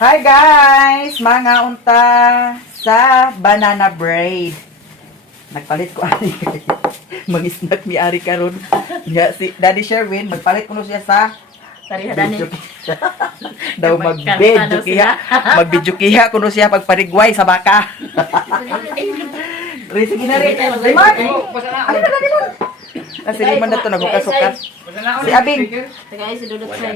Hi guys! Mga unta sa banana bread. Nagpalit ko ani kay mag-snack mi ari karon. Nga si Daddy Sherwin, magpalit ko no siya sa Parihadani. daw mag-video kiha. Mag-video kiha kuno siya pagparigway sa baka. Re sige na rin. Limon. Ano na limon? Kasi limon na to nagukas-ukas. Si Abing. Tagay si Dudot sa.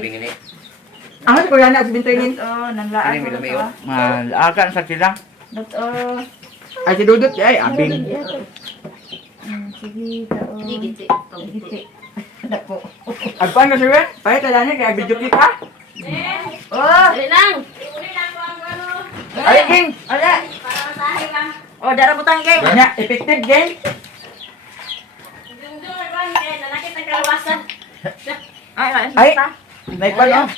Ano ko yan na bintrinin? Oh, nang laan ko na. Malakan sa sila. Dudot. Ay si Dudut ay Abing. Sige, tao. Giti. Giti. Dako. Agpan ka siya? Pahit na niya kaya video kita. Oh, dali lang. Ay, King! Ala. Oh, dara butang kay. Nya, effective game. Ay, naikpan oh.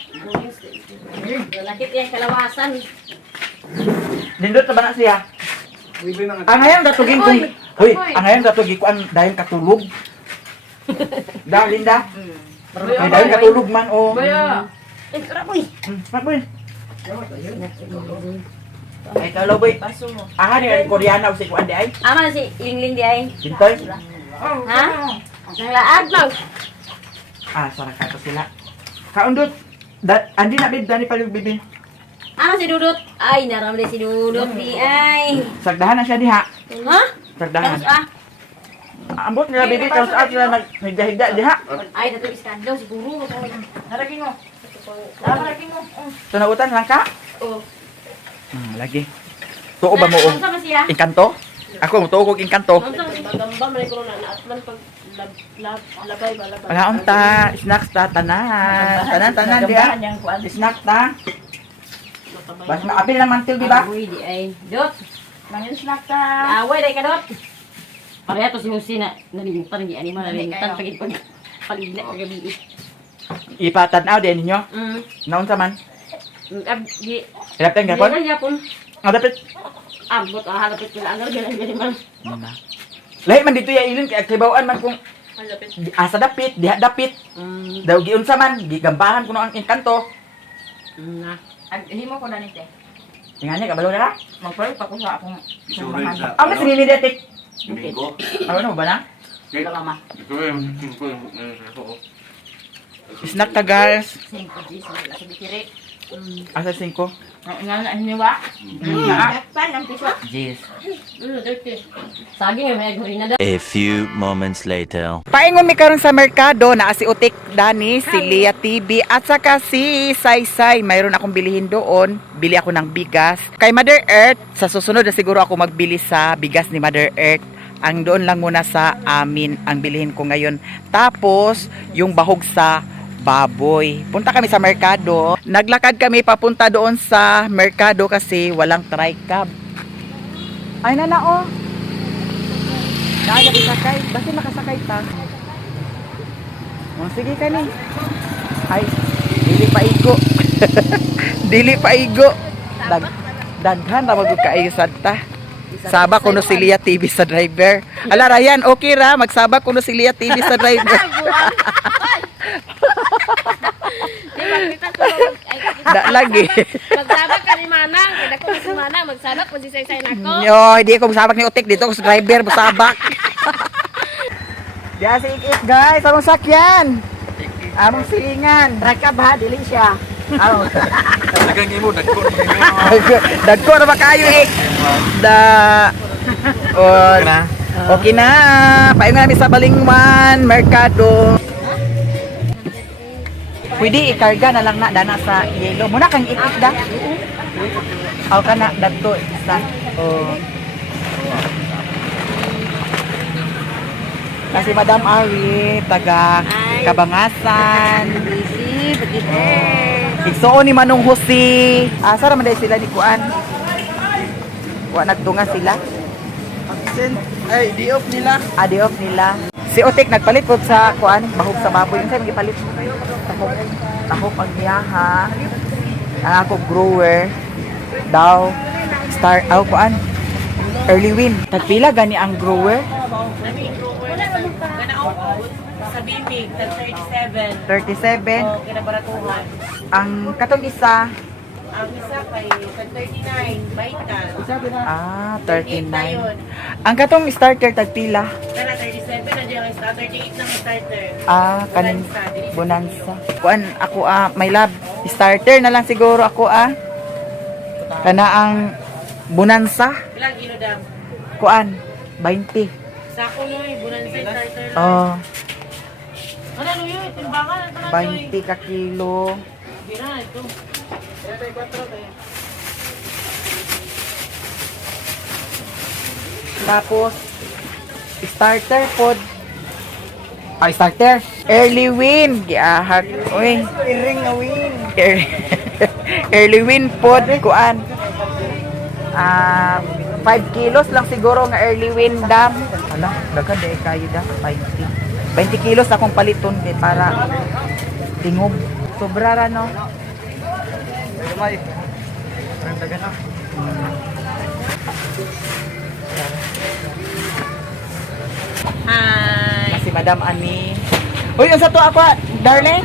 Lakit yung kalawasan. Nindot na ba na siya? Ang ngayon datugin kung... Hoy, ang ngayon datugin ko ang dahil katulog. Da, Linda. Ay, dahil katulog man oh. Eh, karaboy. Maboy. Ay, kalo boy. Paso mo. Aha, ni Koreana o si Kuan di ay. Ama si Lingling di ay. Sintoy. Ha? Nang laad lang. Ah, sarang kato sila. Kaundot. Andi na bid, dani pa yung bibi. Ama si Dudot. Ay, naramli si Dudot di ay. Sagdahan na siya diha. Ha? Sagdahan. Tapos Ambot nila bibi, tapos sila naghiga-higa diha. ay, dato iskandal siguro. Naragin mo. Naragin mo. Tunagutan lang ka? Oh. Lagi. Tuo ba mo og Unsa man siya? inkanto? Ako mo tuo og inkanto. Unsa man siya? Gamba man ko na naatman pag labay ba labay. Wala unta, snacks ta tanan. Tanan dia. Snack ta. Bas maabil lang mantil di ba? Uy, di ay. Dot. Mangin snack ta. Away dai ka dot. Pareha to si Jose na nalimutan gi ani nalimutan pag paligna kagabi. Ipatanaw din ninyo. Naunsa man? Di. Hirapten gapon? Di yapon. Dapat Ambot halapit ko lang galing man. lahi man dito ya ilin kay kibawan man kung asa dapit, diha dapit. Daw giunsa man, gigambahan kuno ang inkanto. Na. Himo ko na nite. Tinganya kabalo na. Magpray pa ko sa akong Isurin sa... Ang mas ninidetik. Domingo. Ano ba na? Wala ma. Ito yung... Snack ta guys. 5 Gs wala sa bikiri. Asa 5? Nga ni wa. Pan ang piso. Jeez. Saging may guri na daw. A few moments later. Paingon mi karon sa merkado na si Utik Dani, si Leah TV at saka si Saysay. Mayroon akong bilihin doon. Bili ako ng bigas. Kay Mother Earth, sa susunod na siguro ako magbili sa bigas ni Mother Earth. Ang doon lang muna sa amin ang bilihin ko ngayon. Tapos yung bahog sa baboy. Punta kami sa merkado. Naglakad kami papunta doon sa merkado kasi walang tricab. Ay nana oh. Dahil sakay, basta nakasakay ta. Oh, sige ka ni. Ay, dili pa igo. Dili pa igo. Daghan ra magud kaayo sadta. Sabak kuno si Leah TV sa driver. Ala Ryan, okay ra magsabak kuno si Leah TV sa driver. Lagi. Magsabak ka ni Manang, kada ko si Manang, magsabak kung si Saysay nako. Yo, hindi ako magsabak ni Utik dito ako sa driver magsabak. Diya si Ikit guys, among sakyan. Among silingan. Raka ba dili siya. Ano? Talagang imo, nagkon. Dagko na ba kayo eh? Okay na. Paingon namin sa Balingwan, Merkado. Pwede ikarga na lang na dana sa yelo. Muna kang itik da. Aw ka na dagko isa. Oh. Kasi Madam Ari taga Kabangasan. Busy, begitu. Igsuon ni Manong Jose. Asa ra man day sila ni Kuan? Wa nagtunga sila. Ay, di off nila. Adi off nila. Si Otik nagpalit po sa Kuan, bahog sa baboy. Unsay magipalit? Tahok ang niyaha. Ang ako grower daw star Kuan. Early win. Tagpila gani ang grower? Sa bibig, 37. 37. Kinabaratuhan. Ang katong isa Ang isa kay 39, Vital. Ah, 38 na 39. yun. Ang katong starter tagpila. Kana 37 na dyan ang starter. 38 na ang starter. Ah, kaning Bonanza, dili siya bonanza. Kuan ako my love. Starter na lang siguro ako Kana ang bonanza. Ilang kilo dam? Kuan 20. Sako Loy, Bonanza starter lang. Oh, Ano Loy, timbangan ito na Loy. 20 ka kilo. Bina ito. Kaya tayo 4 tayo. Tapos starter pod. Ay, starter. Early win. Giahak. Uy. Iring na win. Early win pod. Kuan. 5 kilos lang siguro nga early win dam. Ala, daghan dai kayo da. 20. 20 kilos akong paliton kay para tingob. Sobra ra no. May. Parang dagan na. Hi. Si Madam Ani. Uy, unsa to ako, darling?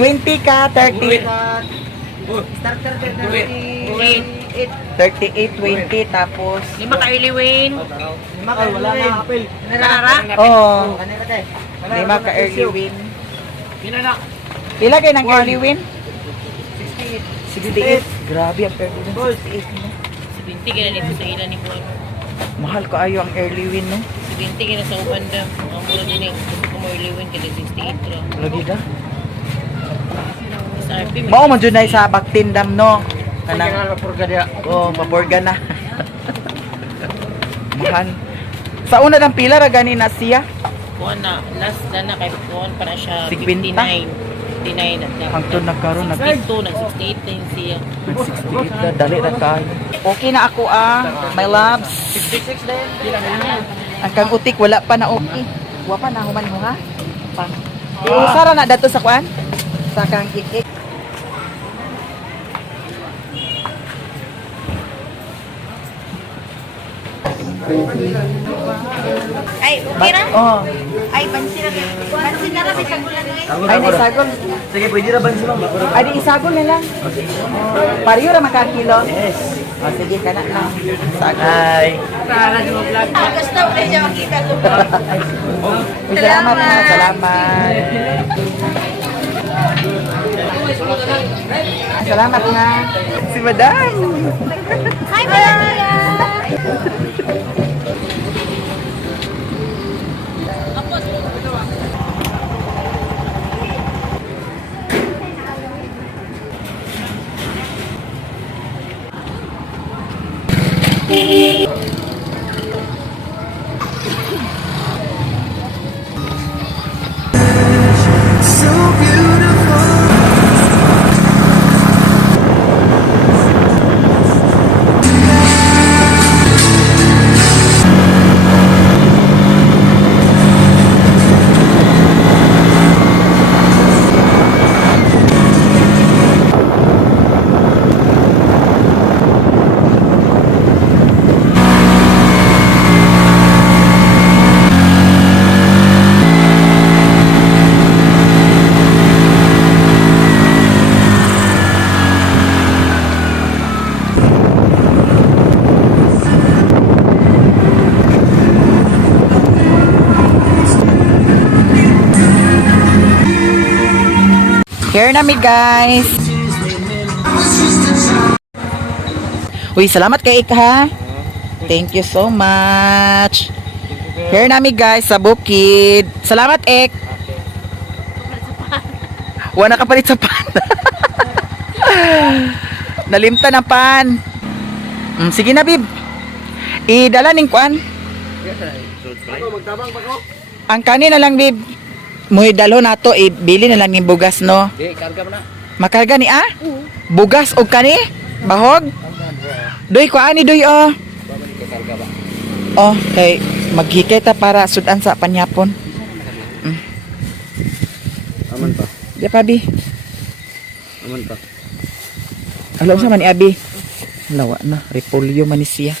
20 ka, 30. Starter 8. 38, 20, tapos... 5 ka Iliwin. Makal, wala na apel. Narara. Oh, Kanina kay. 5 ka early win. Ginana. Pila kayo ng early win? 68. 68. Grabe ang early win. 68 no? 70 ka na dito sa ilan ni Juan. Mahal ko ayo ang early win no? 70 ka na sa Ubanda. Ang mura din eh. Gusto ko mo Iliwin ka na 68 lang. Lagi da. Sa RP, may Mao man jud nay sa Bagtindam no. Kanang Kanang purga dia. oh, paborga na. Mahal. Sa una ng pila ra gani na siya. Kuhan na. Last na kay Kuhan para siya 50. 59. 59 at Hangtod nagkaroon nag 62, nag-68 na yun siya. 68 na dali na kayo. Okay na ako my loves. 66 din. Ang kang utik wala pa na okay. Wa pa na human mo ha. Pa. Iusara na dato sa kwan. Sa kang ikik. Ay, okay ra? Oh. Ay, bansin na rin sa gulan eh. Ay, ni sagol. Sige, pwede na ba sila? Ay, di isagol na lang. Pariyo ra makakilo. Yes. Oh, sige, kana lang. Sagol. Hi. Ah, gusto ko siya makita ko. Salamat na. Salamat. Salamat na. Si Madam. Hi, Maria! Here na mi guys. Uy, salamat kay Ik ha. Thank you so much. Here na mi guys sa bukid. Salamat Ik. Wala ka palit sa pan. Nalimta ng pan. Sige na bib. Idala ning kuan. Magtabang pa ko. Ang kanin na lang bib. Muy dalo na to, ibili na lang yung bugas no. Di, karga mo na. Makarga ni bugas og kani? Bahog? Doy ko ani doy oh. Karga ba? Oh, kay maghikay ta para sudan sa panyapon. Aman pa. Di pa bi. Aman pa. Alam sa man ni abi. Lawa na, repolyo man ni siya.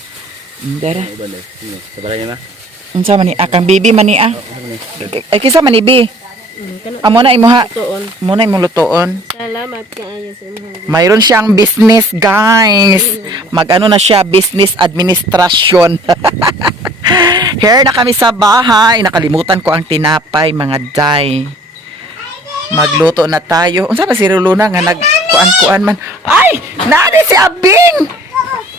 Dara. Iban eh. Sabalay na. Unsa man ni akang bibi man ni Ano ni? Ay kisa man ni bi. Amo na imuha. Tuon. Muna imong lutoon. Salamat kaayo sa imong. Mayroon siyang business, guys. Mag-ano na siya, business administration. Here na kami sa bahay. Nakalimutan ko ang tinapay, mga day. Magluto na tayo. Unsa ba si Ruluna nga nagkuan-kuan man? Ay! Naadi si Abing!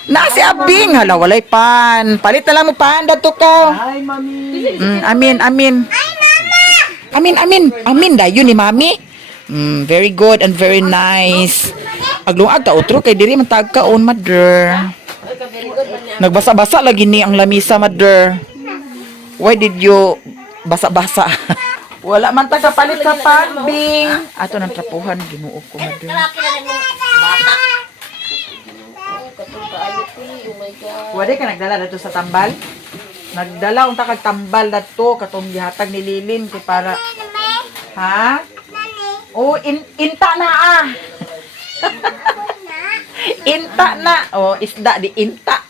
Na si Abing! Hala, walay pan. Palit na lang mo pan, dato ko. Hi, mami. Amin, amin. Amin, amin. Amin, dayo ni mami. Very good and very nice. Aglungag ta utro kay diri man tagkaon, mother. Nagbasa-basa lagi ni ang lamisa, mother. Why did you basa-basa? Wala man taga palit sa pambing. Ato nang trapuhan ginuo ko, mother. Wala ka nagdala dito sa tambal? Nagdala unta kag tambal dito katong gihatag ni Lilin kay para ha? Oh, inta na ah. Inta na. Oh, isda di inta.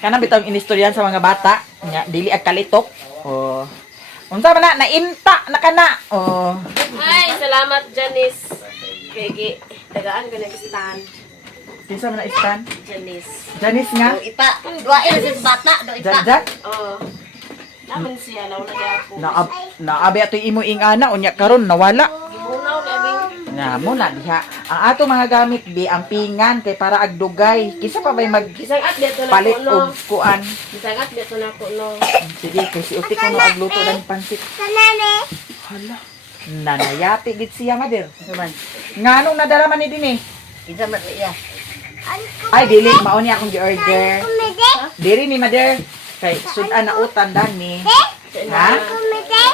Kana bitong inistoryan sa mga bata, nya dili ag kalitok. Oh. Unsa man na inta na kana. Oh. Ay, salamat Janice. Kay tagaan ko na stand. Kinsa man na istan? Janice. Janice nga. Ipa, duwain sa bata, do ipa. Jan. Oh. Naman siya nauna gyapon. Naabi ato imo ingana unya karon nawala. Gimunaw gabi. Na mo na diha. Ang ato mga gamit bi ang pingan kay para agdugay. Kinsa pa bay mag Isang at dito na palit ko no. og kuan. Isang at dito na ko no. Sige, kay si Utik ko no agluto lang pansit. Kanane. Hala. Nanayati gid siya, mother. Naman. Nganong nadala man ni dinhi? Isa man iya. Ay, dili mao ni akong gi-order. Kumede. Diri ni mother. Kay sudan na utan dani. Ha? Kumede.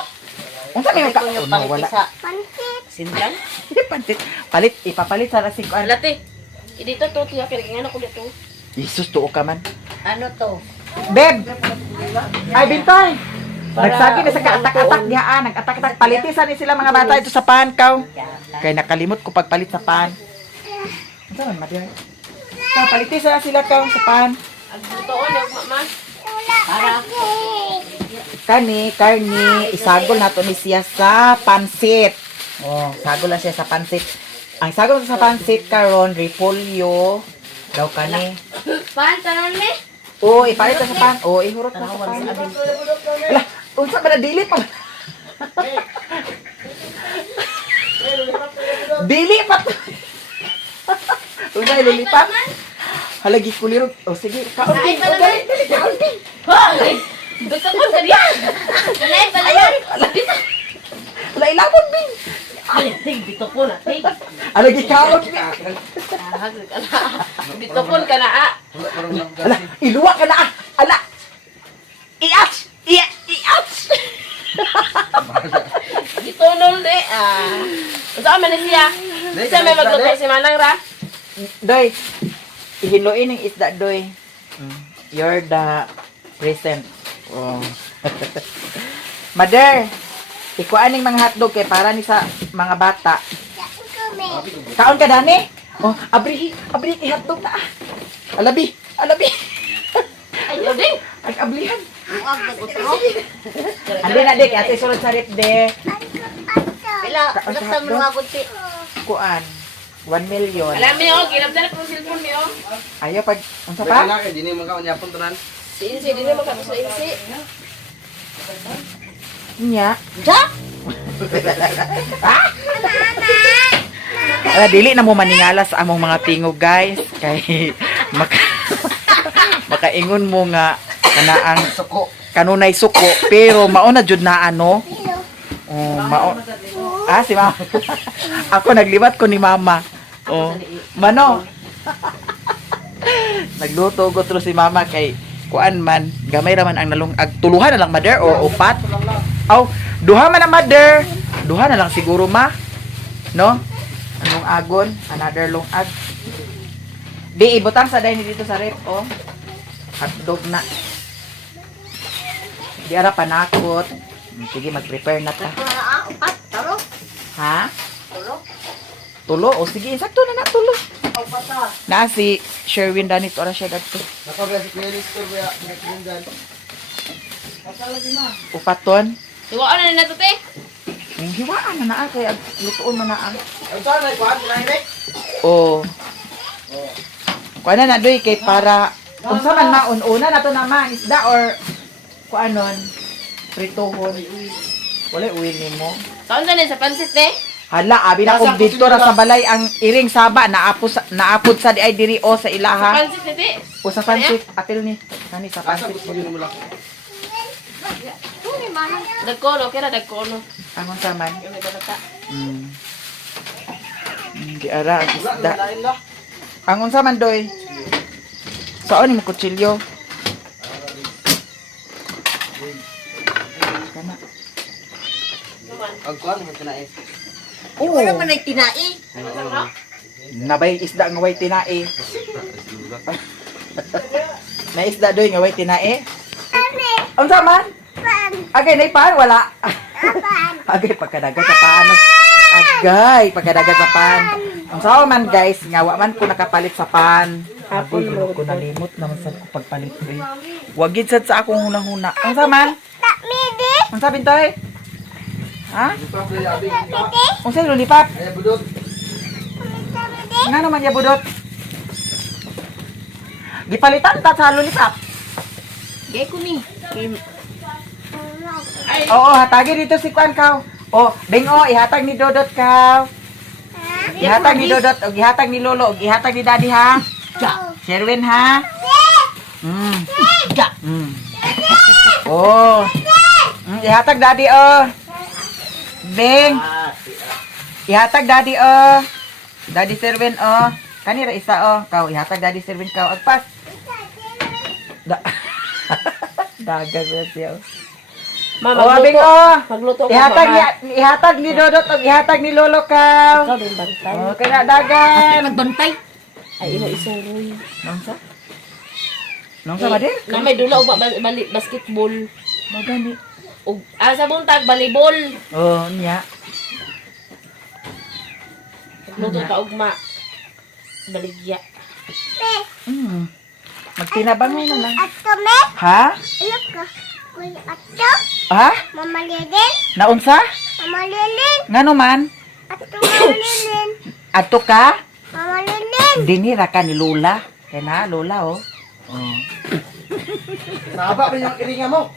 Unsa may ka? Oh, no, wala. Pansit. Sindang. Pansit. Palit, ipapalit sa lasing kuan. Alati. Dito to tiya kay ngano ko dito. Jesus, tuo ka man. Ano to? Beb! Ay, Bintay! Nagsagi na sa kaatak-atak niya, nag-atak-atak. Palitin sa ni sila mga bata ito sa pan, kaw. Kaya nakalimot ko pagpalit sa pan. Ano man, mother? So, palitin sa sila, kaw, sa pan. Ang tuon yung mama. Para. Karni, isagol na to ni siya sa pansit. Oh, sagol na siya sa pansit. Ang sagol sa pansit, karon repolyo. Daw kani. Pantanan ni. Oh, ipalit na sa pan. Oh, ihurot na sa pan. Ala, unsa ba na dili pa? Dili pa. Unsa ililipat? Halagi kulirog. Oh, sige, kaon din. Oh, dali, kaon din. Hoy! Gusto ko sa diyan. Kanay pala. Wala ilabon bin. Ay, dito po na. Hey. Halagi kaon bin. Dito po ka na ah. Ala, iluwa ka na ah. Ala. Iats. Iats. Dito nol de ah. Unsa man na siya? Sa may magluto si Manang ra. Doy, ihiluin ng isda, Doy. You're the present. Oh. Mother, ikuan ng mga hotdog kay para ni sa mga bata. Kaon ka dani? Oh, abri hotdog na. Alabi. Ay, din. Ag-ablihan. Uwag na utro. Andi na dik, ate sulod sa rip de. Pila, basta mo nga kunti. Kuan. 1 million. Alam mo yun, ginabda na po yung cellphone mo yun. Ayaw pag unsa pa? Kaya dini man ka unyapon tanan. Si Insi, di na magkapos na Insi. Nya. Ja? Ala dili na mo maningala sa among mga tingog, guys. Kay makaingon mo nga kanaang suko. Kanunay suko, pero mao na jud na ano. Oh, mao. Ah, si mama. Ako naglibat ko ni mama. Oh, mano. Nagluto ko si mama kay kuan man, gamay ra man ang nalungag. Tuluhan na lang, mother, o upat. Aw, duha man ang mother. Duha na lang siguro, ma. No? Anong agon? Another lungag. Di, ibutang sa dahil dito sa rep, oh. Hotdog na. Di ara panakot. Sige, mag-prepare na ta. Upat, taro. Ha? Tulo. Tulo? O sige, sakto na na, tulo. Upat na. Na si Sherwin Danit, ora siya gadto. Nakabla si Kuya Lister ba nakikinggan. Upaton. Iwaan na na ito, te. Yung hiwaan na naa kay lutuon man naa. Ang saan na kuan na Oh. Kuan na doy kay para unsa man maun-una na to naman isda or kuanon pritohon. Wala uwi nimo. Saan dali sa pansit eh? Hala, abi na kong dito ra sa balay ang iring saba naapod sa di ay diri o sa ilaha. Pansit eh. O sa pansit, atil ni. Kani sa Asa pansit. gusto mo lang. Dagkono, kira dagkono. Angon sa man? Yung may balata. Di ara ang isda. Lain lah. Angon sa man doy? Saan ni mo kutsilyo? Kana. Ang kuan mo kinae. Oo. Wala man ay tinai. Nabay isda nga way tinae. Na isda doy nga way tinae. Unsa man? Agay nay paan wala. Agay pagkadagat sa paano. Agay pagkadagat sa pan. Unsa man guys, nga wa man ko nakapalit sa pan. Hapon ko nalimot naman sa pagpalit ko. Wa gid sad sa akong hunahuna. Unsa man? Unsa bintoy? Ha? Unsa lulipap? Ay budot. Nga naman ya budot. Gipalitan ta sa lulipap. Gay ko ni. Oo, hatagi dito si Kwan Kaw. Oh, Bengo, ihatag ni Dodot Kaw. Ihatag ni Dodot, o ihatag ni Lolo, o ihatag ni Daddy ha. Sherwin ha. Oh. Ihatag Daddy oh. Beng. Ihatag Daddy oh. Daddy Sherwin oh. Kanira isa oh. Kaw, ihatag Daddy Sherwin Kaw. Agpas. Dagan mo siya. Mama, Oh, Beng oh. magluto ko Ihatag ni Dodot o ihatag ni Lolo Kaw. Ikaw din bantay. Oh, kaya dagan. Nagbantay. Ay, ina isang roy. Nongsa? Nongsa ba din? Na may dula og basketball. Magani. Og sa buntag volleyball. Oh, nya. Luto ta ugma. Baligya. Magtinabang mo na lang. Ato me. Ha? Ayok ka. Kuya ato. Ha? Mama Lilin. Naunsa? Mama Lilin. Ngano man? Ato Mama Lilin. Ato ka? Mama Lilin. Dinira ka ni Lola. Kaya na, Lola oh. Oh. Naba pa yung iringa mo.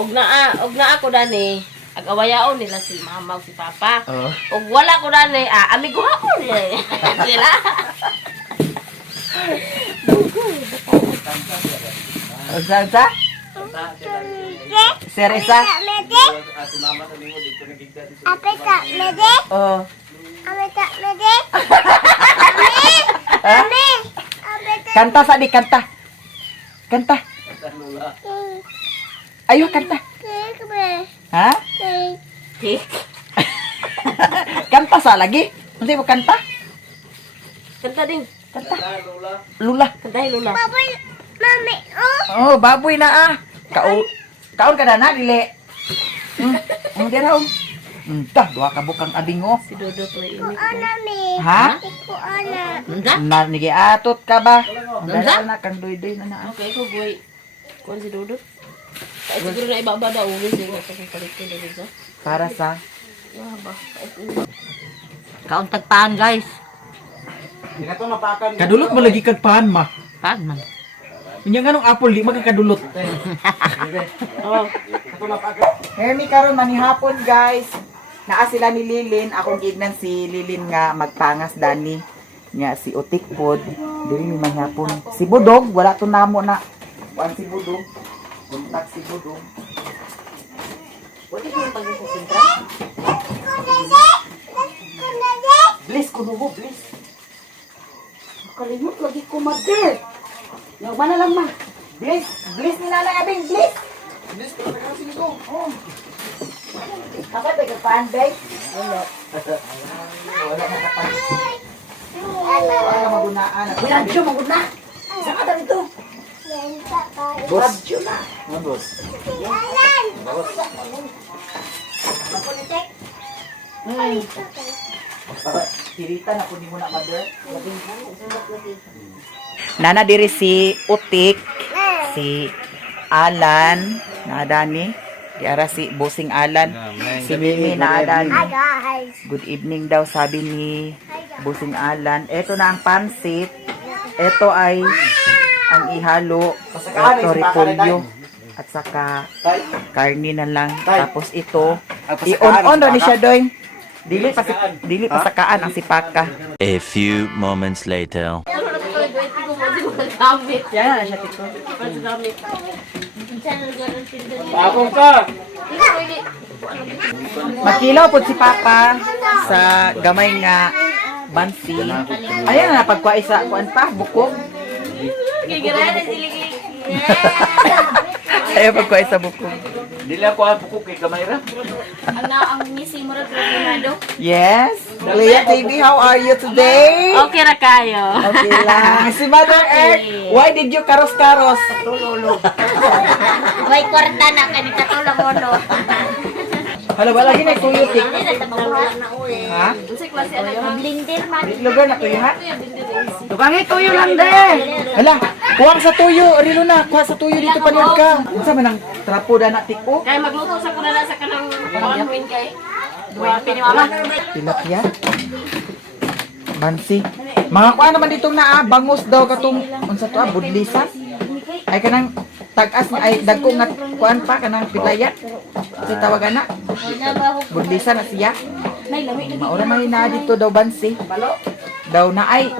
Og na ako dani. Ag-awayaon nila si mama ug si papa. Oh. Og wala ko dani, amigo ako nila. Sila. Unsa? Seresa? Mede. Apeta mede. Oh. Apeta mede. Ha? Ame. Apeta. Kanta sa di, kanta. Kanta. Ayo, kanta. Kek. Ha? Kek. Kanta sa lagi. Hindi mo kanta? Kanta din. Kanta. Lula. Kantahin lula. Baboy. Mami. Oh. Oh, baboy na ah. Kaon ka na dili. Dira oh. Tah, duha ka bukang ading oh. Si Dodo to ay imik. Ana me. Ha? Iku ana. Nanda? Na nigiatot ka ba? Nanda? Dala na kang doy-doy na na. Okay, ko boy. Kuan si Dodo. Ay siguro na ibaba daw uwi siya sa palit ko dito sa. Para sa Ba. Kaon tagpaan guys. Hindi ka to napakan. kadulot mo lagi kag paan ma. Paan man. Inya nganong apple di magkakadulot. Oh. Hermi karon manihapon guys. Naa sila ni Lilin, akong gignan si Lilin nga magpangas dani. Nya si Utik pod, diri ni manihapon. Si Budog wala to namo na. Kuan si Budog. Kontak si Budog. Wala ko pag sa sintra. Bliss kuno mo, bliss. Kalimot lagi ko mother. Yang mana lang ma? Bliss, bliss ni Nanay Abing, bliss. Bilis ko na kasi ko. Kapag nagpaan guys. Wala. Wala na kapag. Wala na magunaan. Radyo maguna. Saka daw ito. Boss. Na, boss. Tirita na kundi mo na mother. Nana diri si Utik, si Alan, Naadani. Diara si Bossing Alan. Si Mimi naadani. Hi guys. Good evening daw sabi ni Bossing Alan. Ito na ang pansit. Ito ay ang ihalo. Ito repolyo. At saka karni na lang. Tapos ito. I-on-on rin siya doy. Dili pa sakaan ang sipaka. A few moments later. Gamit. Yan na siya tito. Gamit. Bakong ka! Magkilaw po si Papa sa gamay nga bansi. Ayan na pagkuha isa kuan pa bukog. Gigirada sila. Ayaw pagkuha isa bukog. Dili ako ang bukok kay kamay ra. Ang missing mo rin Ronaldo. Yes. Leah TV, how are you today? Okay ra kayo. Okay lang. Si Mother Earth, why did you karos-karos? May kwarta na kani katulong ulo. Hala, wala lagi na tuyutik. Ha? Blender man. Lugar na tuyo, ha? Bakit tuyo lang de? Hala, kuwang sa tuyo. Rilo na, kuha sa tuyo dito panood ka. Unsa man ang trapo na tiko? Kaya magluto sa kuna sa kanang pangawin kay. Duwa pinimama. Tilapia. Bansi. Mga kuha naman ditong naa, bangus daw katong, unsa to budlisa. Ay kanang tagas na ay dagko nga kuan pa kanang pitaya. Kasi tawagan na. Budlisa na siya. Maura man na dito daw bansi. Daw na ay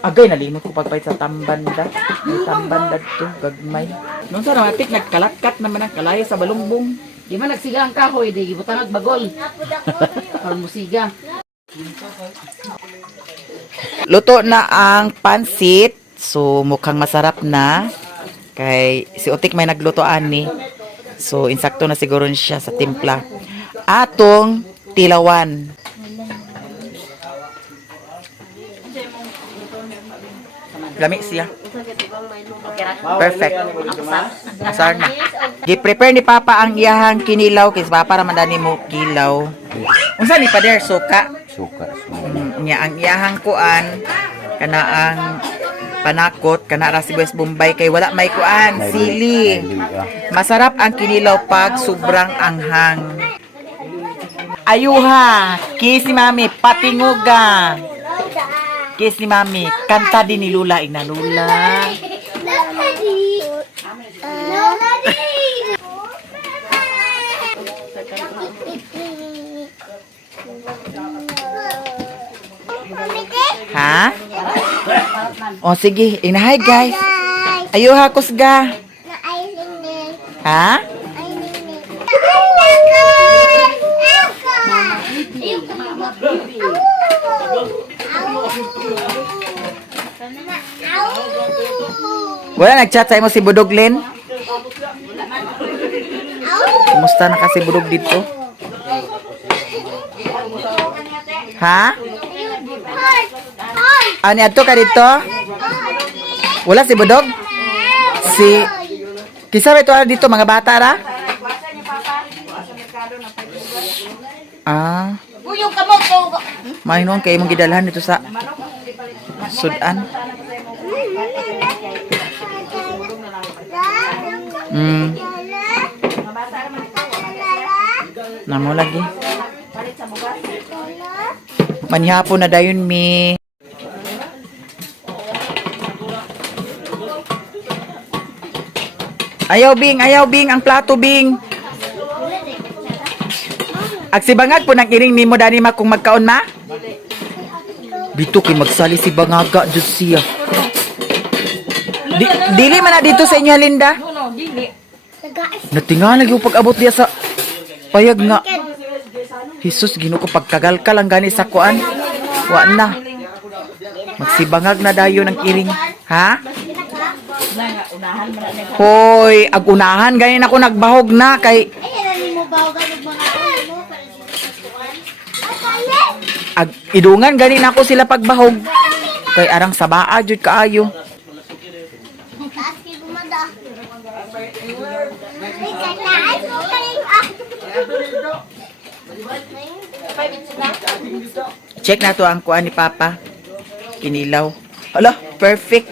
agay nalimot ko pagpait sa tambanda. May tambanda to gagmay. Nung sa ramatik nagkalatkat naman ang kalaya sa balumbong. Di man nagsiga ang kahoy, di gibutang ang bagol. Para musiga. Luto na ang pansit. So mukhang masarap na. Kay si Utik may nagluto ani. So insakto na siguro siya sa timpla. Atong tilawan. Lami siya. Perfect. Asar na. Gi-prepare ni Papa ang iyahang kinilaw kay Papa ra man dani mo kilaw. Unsa ni pader suka? Suka. Nya ang iyahang kuan kana ang panakot kana ra si West Bombay kay wala may kuan sili. Masarap ang kinilaw pag sobrang anghang. Ayuha, kiss ni Mami, patinguga. Kiss ni Mami, kanta din ni Lula, ina Lula. Ha? O sige, inahay guys. Ayuha, kusga. Ha? Wala nag-chat sa imo si Budog Len? Kumusta na kasi Budog dito? Ha? Ani adto ka dito? Wala si Budog? Si Kisa ba ito dito mga bata ra? Ah. Uyong kamo ko. Mainon kay imong gidalhan dito sa Sudan. Namo lagi. Manihapon na dayon mi. Ayaw bing ang plato bing. Agsibangag po nang iring nimo dani ma kung magkaon ma. Dito kay magsali si bangaga jud siya. Dili man na dito sa inyo Linda. No, dili. Natingalan yung pag-abot diya sa payag nga. Jesus, Ginoo ko pagkagal ka lang gani sa kuan. Wa na. Magsibangag na dayo ng iring. Ha? Hoy, ag-unahan gani na ako nagbahog na kay mo ba ganug mga mo para ag idungan gani na ako sila pagbahog. Kay arang sabaa jud kaayo. taas kay gumada. Check na to ang kuan ni Papa. Kinilaw. Hala, perfect.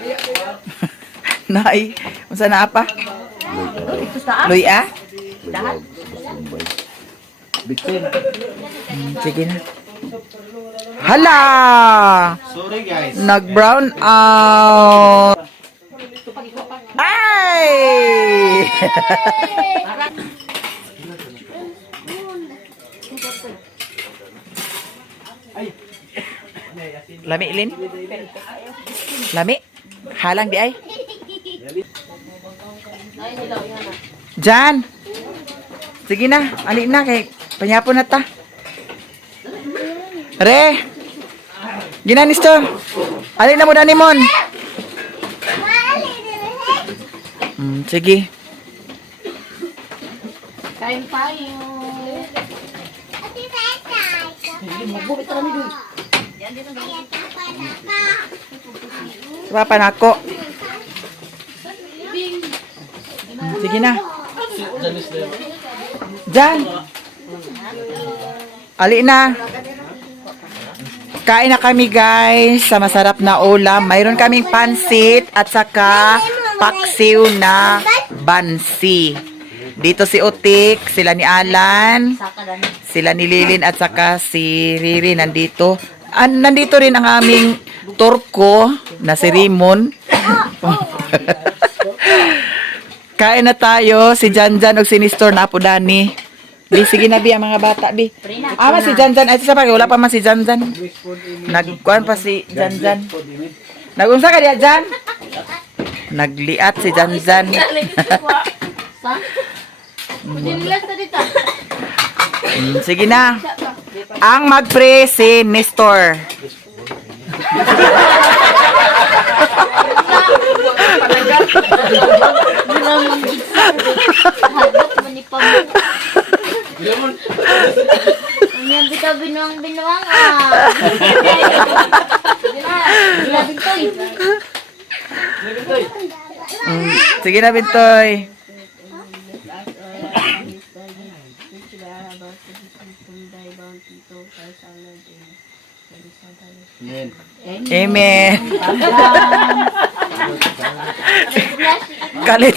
Nay, unsa na pa? Luya? Dahan. Bitin. Sige na. Hala! Sorry guys. Nag-brown out. Ay! Lami, Lin? Lami? Halang di ay? Jan! Sige na, ali na kay panyapon na ta. Re! Ginanisto! Ali na mo na nimon! Sige. Kain tayo. Magbubit kami dun. Papa na ako. Sige na. Jan! Ali na. Kain na kami guys sa masarap na ulam. Mayroon kaming pansit at saka paksiw na bansi. Dito si Utik, sila ni Alan, sila ni Lilin at saka si Riri nandito. Nandito rin ang aming turko na si Rimon. Kain na tayo, si Janjan o si Nestor na po Dani. Bi, sige na Bi, ang mga bata Bi. Ama si Janjan, ay sa bagay, wala pa man si Janjan. Nagkuhan pa si Janjan. Nagunsa ka diya Jan? Nagliat si Janjan. Sige na. Ang mag-pray si Nestor. Yan kita binuang ah. Sige na, Bintoy. Amen. Kalit.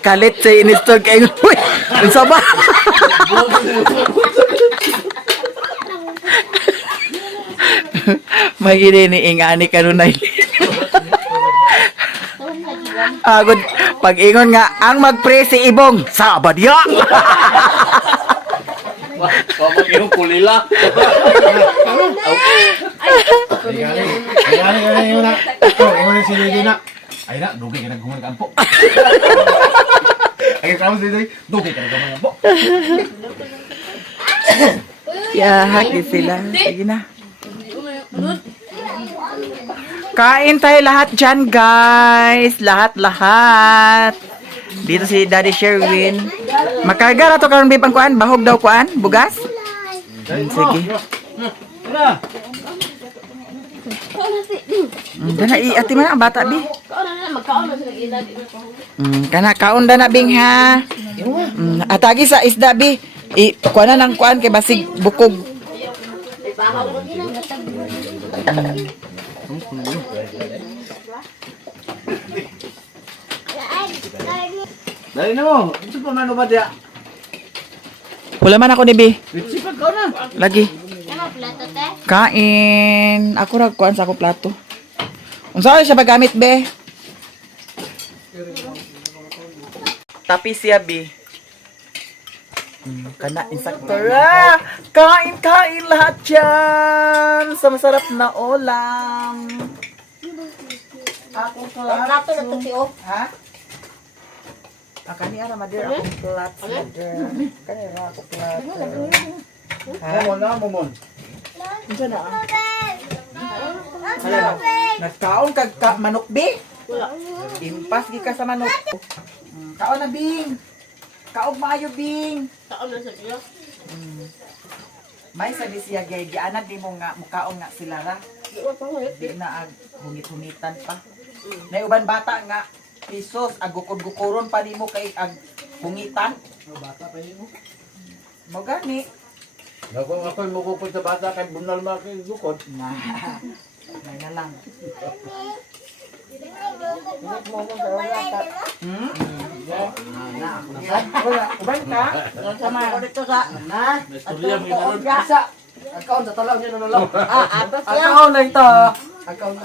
Kalit sa Nestor kay Uy, unsa ba? Magini ni ingani kanunay. Agod pag-ingon nga ang mag-pray si Ibong sa badya. Kamang yung kulila. Ingon si Lili na. Ay na, dugi ka naghuman ka po. Ay kamu si Lili, dugi ka naghuman po. Haki sila. Sige na. Kain tayo lahat dyan, guys. Lahat-lahat. Dito si Daddy Sherwin. Makarga na to karon bipang kuan. Bahog daw kuan. Bugas. Sige. Dana ati man ang bata bi. Kana kaon dana bing ha. Atagi sa isda bi. Kuan na ng kuan kay basig bukog. Dali na mo. Ito pa man ba diya? Wala man ako ni bi. Sipag ka na. Lagi. Kain. Ako ra kuan sa ako plato. Unsa siya paggamit be? Tapi siya bi. Kana insakto ra. Kain lahat dyan sa masarap na ulam. Ako plato na to siyo. Ha? Kani ara mader ako plato mader. Kani ra ako plato. Momon na, momon. Diyan na. Nagkaon kag manok bi? Impas gi ka sa manok. Kaon na bing. Kaog maayo bing. Taon na sa iyo. May sabi siya gay gianad di mo nga mukaon nga sila ra. Di na ag hungit-hungitan pa. Nay uban bata nga pisos ag gukod-gukoron pa nimo kay ag hungitan. Bata pa yun mo. Mo gani. Nagkong ako'y mukupod sa bata kay bunal mga kay lukod. May na lang. Uban ka? Sama ako dito sa... Istorya mo ginaron. Akaw sa talaw niya nalaw. Ato siya. Akaw na ito. Akaw na.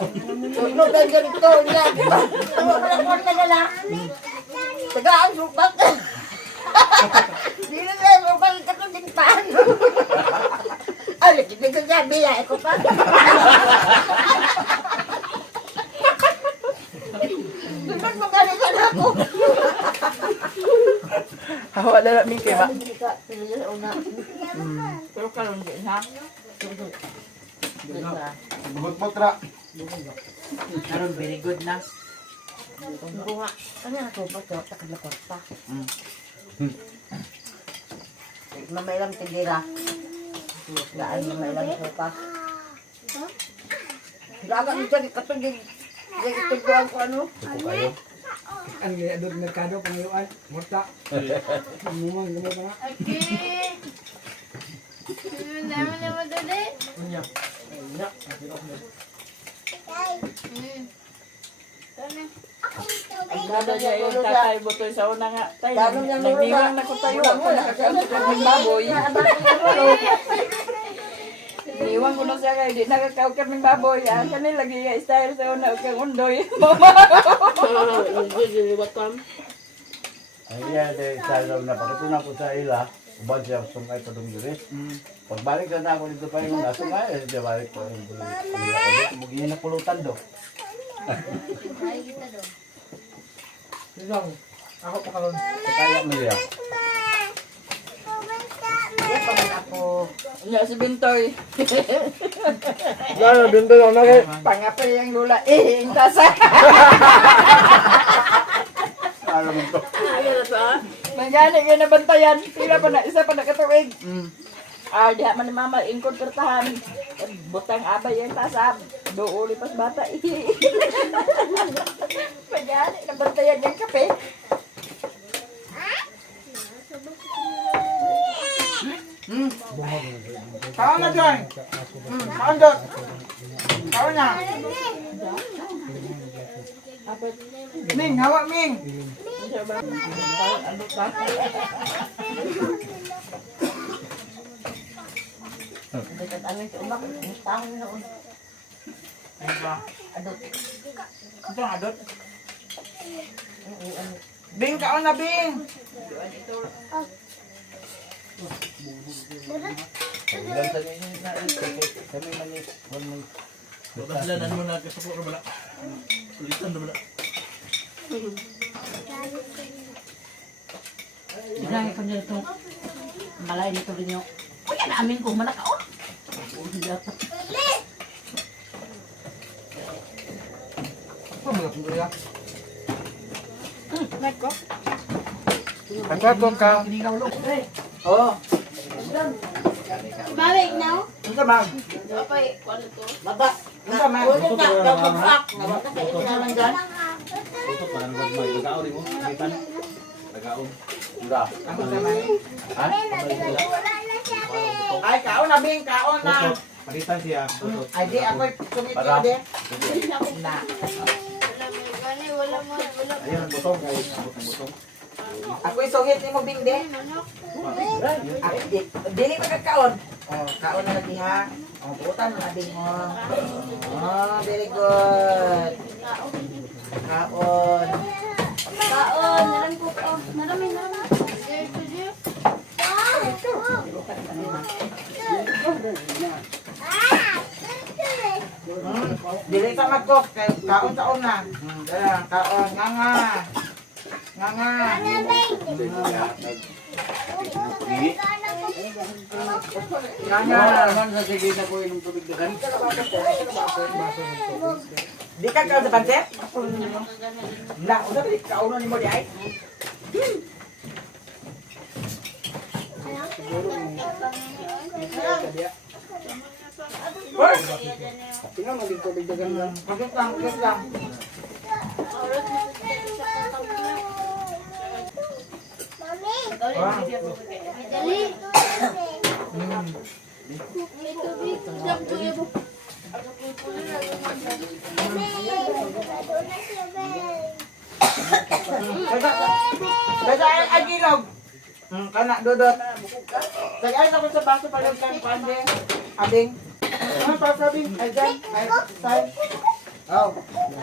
Tulog na ganito niya. Tulog na gala. Tagaan sukat. Hindi na tayo sukat. Ito din paano. Ay, hindi ko sabi ya. Eko pa. Tulog mo galing ka na ako. Hawa na lang Ming ba? Pero kalong din ha. Bugot-bugot ra. Karon very good na. Bunga. Ano na ito? Ba't ito? Takalakot pa. Mamailang tigira. Daan mamailang sopas. Laga mo dyan. Katugin. Ituguan ko ano. Ang adod merkado pangayuan. Morta. Mumang gamay pa nga. Okay. Naman naman dali. Unya. Unya. Gado niya yung tatay butoy sa una nga. Nagniwang na ko tayo. Ako nakakaamot ng baboy. Niwang ko na siya kayo. Di nakakaw kaming baboy. Kanil lagi nga style sa una. Kang undoy. Ayan, salaw na pagkatunan ko sa ila, uban siya sungay pa dong diri. Pagbalik na ako dito pa yung nasungay, siya balik pa yung ulit. Mugin na pulutan do. Lang. Ako pa karon. Kaya mo niya. Nga si Bintoy. Lalo binto lang na kay. Pangapay ang lula. Ang tasa. Alam mo to. Mangyani kayo nabantayan. Sila pa na. Isa pa nakatuwig. Diha man ni mama. Ingkod kertahan. Butang abay ang tasab. Doon pas bata. Mangyani. Nabantayan yung kape. Kaon na Joy. Kaon dot. Kaon na. Ming, hawa Ming. Dekat amin si umak. Tahun na un. Adot. Ito ang adot. Bing, kaon na Bing. Ilan sa inyo na kami manis. Paglanan mo na kasi po na bala. Ulitan na bala. Ilangin ko nila itong malay nito rin yung kuya na amin kong manakaon. Apa mo na kuya? Pagkato ka. Oh. Balik now. Ano ba? Baba. Ano ba? Ulit na. Gabagsak. Nakaitin naman dyan. Ito parang gud may lagaon mo. Gitan. Lagaon. Ura. Ano naman? Ha? Ay, kaon na Bing, kaon na. Palitan siya. Ay, di ako sumitiyo di. Na. Wala mo. Ayun, butong guys. Butong. Ako isungit ni mo Bing di. Dili pa kakaon. Oh, kaon na lagi ha. Oh, putan na Bing mo. Oh, very good. Kaon. Kaon. Nalang ko. Narami. Dili ka magkok kay kaon sa una. Dala, kaon nganga. Nganga. Nganga. Naman sa sige na ko inom tubig dagan. Di ka kaon sa pansit? Na, usa di kaon ni mo di ay. Boy, Tingnan mo dito big dagan lang. pakit lang, pakit lang. Dali. Kaya ay agilog. Kana dudot. Kaya ay ako sa baso pala kan pande. Abing. Ano pa sabi? Ay dyan. Ay say. Oh,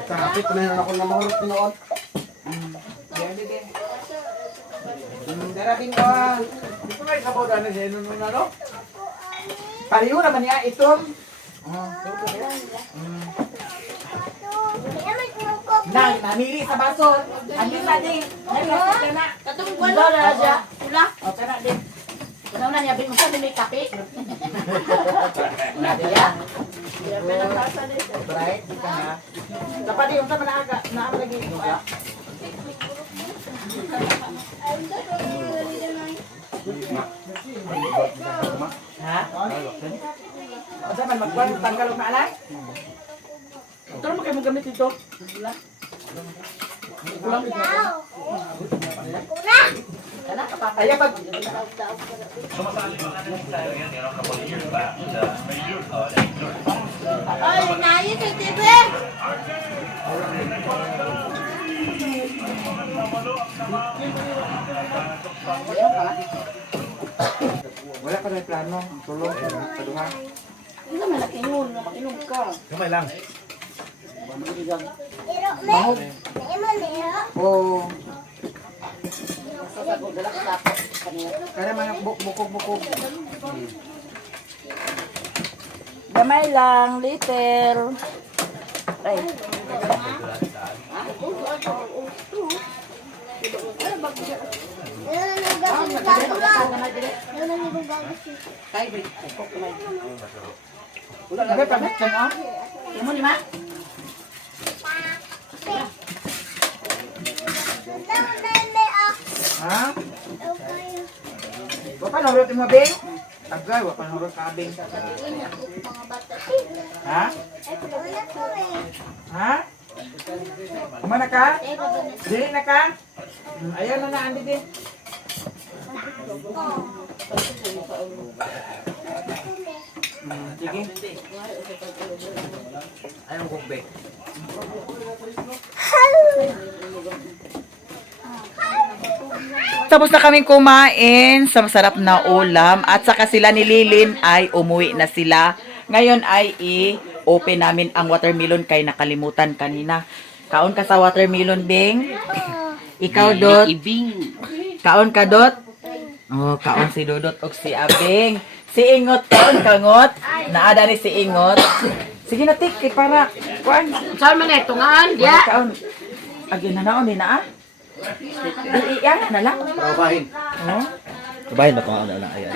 kahapit na yun ako namahurot noon. Yan din. Darabing ko. Ito may kabodan na siya nun ano? Pariyo naman niya itom. Namili sa baso. Andin na din. Ay, na. Katong wala na siya. Wala. O, kana din. Kunaw na niya, bin mo sa may kape. Bright, di ka na. Dapat di, unsa man naaga. Naama lagi. Ha? Unsa man magkuhan tanggal og naalay? Pero mo kayo mo gamit ito. Kana kapataya pag Ay, nayi sa TV. wala pa na plano. Tulong paduha. Ano malaki yun, makinog ka. Kamay lang. Mahog. Oh, kada mga bukog-bukog. Gamay lang, little. Ay. Ada pamit kan oh? Imo lima? Ha? Wa pa nurut mo bing? Agay, wa pa nurut ka bing. Ha? Ha? Kumana ka? Dili na ka? Ayaw na na andi din. Sige. Ayaw mo kong Tapos na kaming kumain sa masarap na ulam at saka sila ni Lilin ay umuwi na sila. Ngayon ay i-open namin ang watermelon kay nakalimutan kanina. Kaon ka sa watermelon, Bing? Ikaw, Dot? Kaon ka, Dot? Oh, kaon si Dodot o si Abing. Si Ingot, kaon ka, Ngot? Naada ni si Ingot. Sige na, Tik, kay para. Kuan. Saan man ito nga? Yeah. Kaon. Agin na naon, na ah. Iyan na lang. Trabahin. Oh. Trabahin ba kung ano na ayan?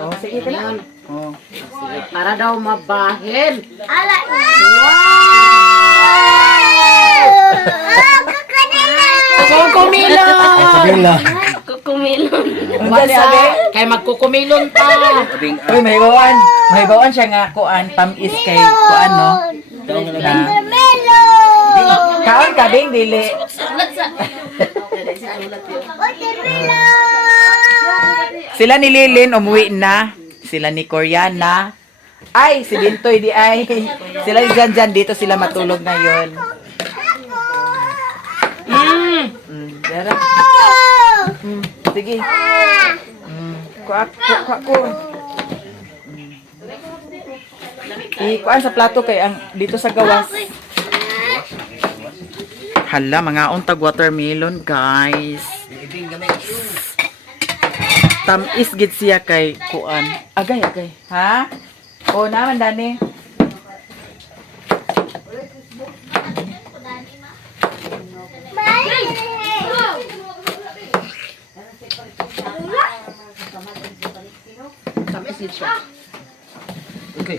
Oh, sige ka na. Oh. Para daw mabahin. Sabihin Kukumilon. Dali, Abing. Kay magkukumilon pa. Uy, may bawaan. May bawaan siya nga kuan, tamis kay kuan, no? Kaon ka, Bing, dili. Sila ni Lilin, umuwi na. Sila ni Koreana. Ay, si Bintoy di ay. Sila ni Janjan, dito sila matulog ngayon. Dara. Sige. Kuak ko. Kuan sa plato kay ang dito sa gawas. Hala, mga untag watermelon, guys. Tamis gid siya kay kuan. Agay. Ha? O naman dani. Okay.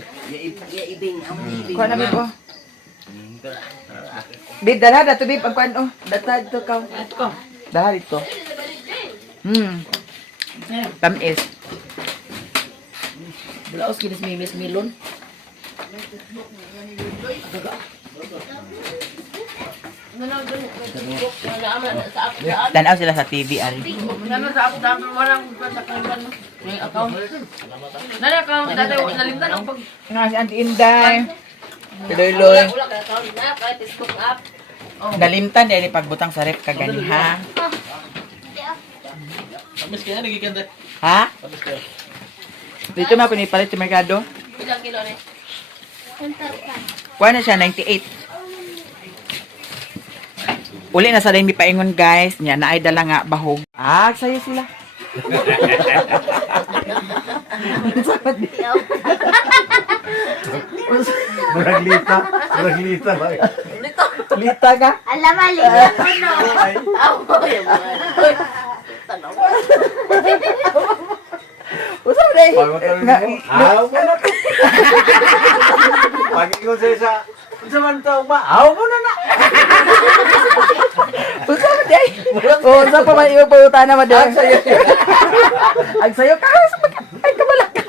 Kuan na bib oh. Bib dala dato bib ang kuan oh. Data dito ka. Dala dito. Tamis. Bulaos kinis mimis milon. Tanaw sila sa TV, ari. Nga si Auntie Inday. Si Loy. Nalimtan din pagbutang sa ref kagani ha. Tamis kaya nagiganda. Ha? Tamis kaya. Dito na ako ni palit sa merkado. Ilang kilo ni? Kuha na siya 98. Uli na sa rin mi paingon guys. Nya na ay dala nga bahog. Ah, sayo sila. Murag lita. Murag lita ba? Lita ka? Alam, mali na po, no? Usa mo day. Aw mo na. Pag-ingon sa isa. Sa man tao ba? Aw mo na na. Usa mo day. Oh, sa pa man iyo pa na madam. Ang sayo ka. Ay kabala ka.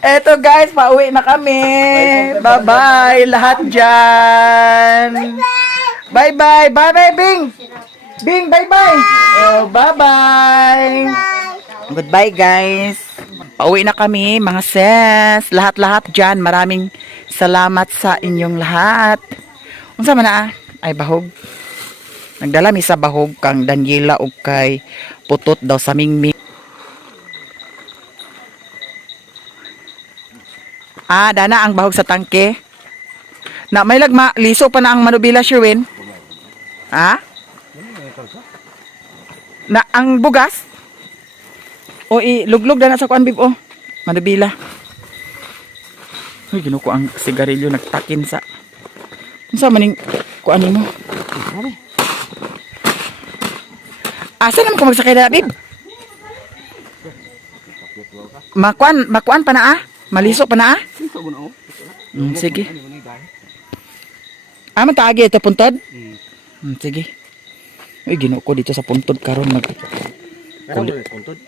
Eto guys, pauwi na kami. Bye-bye lahat dyan. Bye-bye. Bye-bye, Bing. Bing, bye-bye. Oh, bye-bye. Goodbye, guys. Pauwi na kami, mga sis. Lahat-lahat dyan. Maraming salamat sa inyong lahat. Unsa man na ay bahog. Nagdala mi sa bahog kang Daniela ug kay Putot daw sa Mingming. Ah, dana ang bahog sa tangke. Na may lagma, liso pa na ang manubila, Sherwin. Ha? Na ang bugas? O luglog na sa kuan bib o. Manubila. Uy, ginuko ang sigarilyo nagtakin sa. Unsa maning kuan nimo? Asa naman ko magsakay na bib? Makuan pa na ah? Maliso pa na ah? Sige. Man taagi ito puntod? Sige. Uy, ginuko dito sa puntod karon mag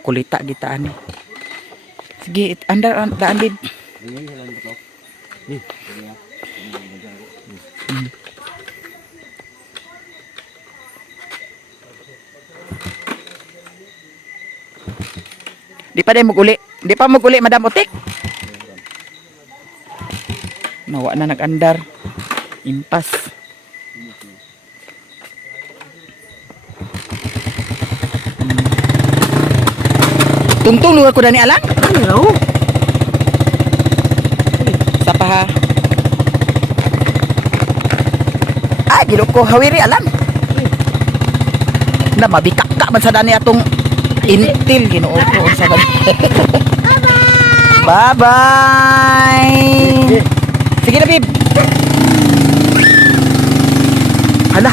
kulita gitaan. Sige, andar daan din. Di pa din maguli. Di pa maguli, Madam Otik. Nawa na nag-andar. Impas. Tungtung lugar ko na ni Alang? Ano? Sa paha. Ah, gilok ko hawiri Alang. Na mabikak ka man sa dani atong intil Ginoo ko sa dani. Bye-bye. Sige na, babe. Hala,